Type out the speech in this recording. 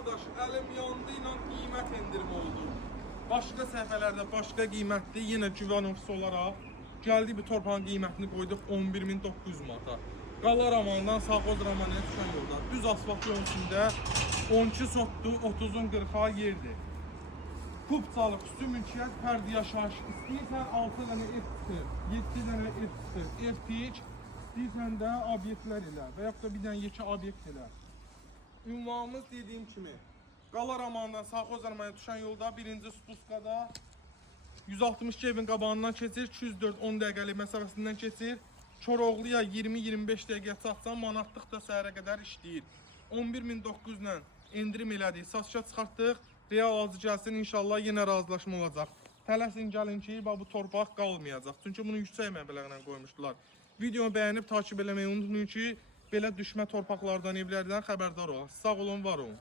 Qardaş, əlim yandı ilə qiymət endirimi oldu. Başqa səhifələrdə başqa qiymətli, yenə güvənovsi olaraq gəldi bir torpağın qiymətini qoyduq 11.900 manata. Qala Ramandan Sağoz Ramanaya düşən yolda. Düz asfalt yolun üstündə 12 sotdu, 30'un 40'a yerdir. Kupçalı xüsusi mülkiyyət fərdi yaşayış. İstəyirsən 6 dənə ev tutur, 7 dənə ev tutur, ev tik. İstəyirsən də obyektlər elə və yaxud da bir dənə yekə obyekt elə. Ünvanımız dediyim kimi Qala Ramandan Sağoz Ramanaya düşən yolda 1-ci Spuskada 162 evin qabağından keçir, 204 10 dəqiqəlik məsafəsindən keçir. Koroğluya 20-25 dəqiqə çatsan manatlıq da səhərə qədər işləyir. 11.900 ilə endirim elədik, satışa çıxartdıq. Real alıcı gəlsin, inşallah yenə razılaşma olacaq. Tələsin gəlin ki, bu torpaq qalmayacaq. Çünki bunu yüksək məbləğlə qoymuşdular. Videonu bəyənib takip eləməyi unutmayın ki, belə düşmə torpaqlardan, evlərdən xəbərdar olun. Sağ olun, var olun.